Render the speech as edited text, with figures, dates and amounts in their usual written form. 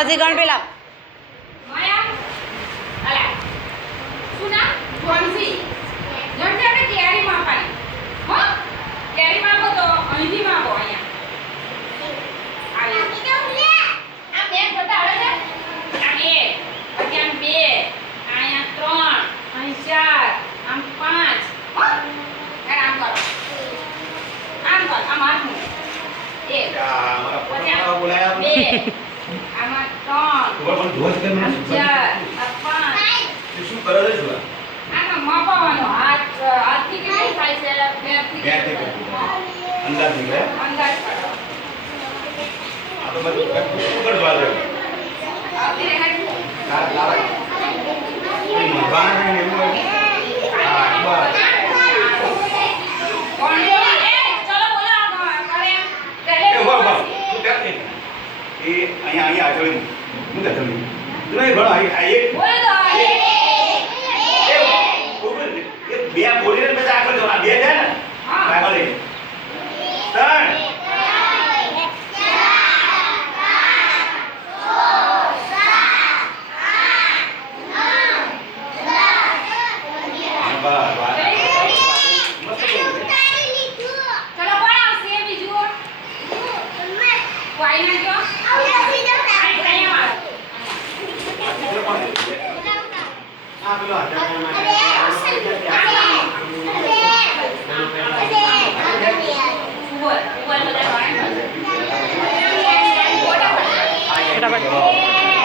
હજી ગણ પેલા માયા અલા શું નામ જોનસી જણજે આપણે કેરી માપવાની હો કેરી માપો તો અહીંથી માપો અહીંયા આ બે બધા આવે છે આ બે અહીંયા 2 અહીંયા 3 અહીં 4 આમ 5 હો આમ કર આમ હાથનું એક મારા પોતા બોલાયા બે આમાં 3 પણ ધોજ કે મને 4 આ 5 શું કરે છે શું આમાં માપવાનો હાથથી કેટલું થાય છે બે થી અંદાજ નીકળે અંદાજ કરો આ તો બધું ઉપર જવા દે આપણે હેડ તારા બાણ ને એવું હોય હા બસ કોણ એ ચલો બોલો કરે પહેલે એ વાહ વાહ તું ક્યાં છે એ અહીંયા આગળ હું કે તમે તું એ ભણો આ એક બોલો તો એ બે બોલીને પછી આગળ જવા બે છે ને હા આગળ લે 3 ચલો કોણ આવશે બીજું કોઈ ના જો અહીંયા ફટાફટ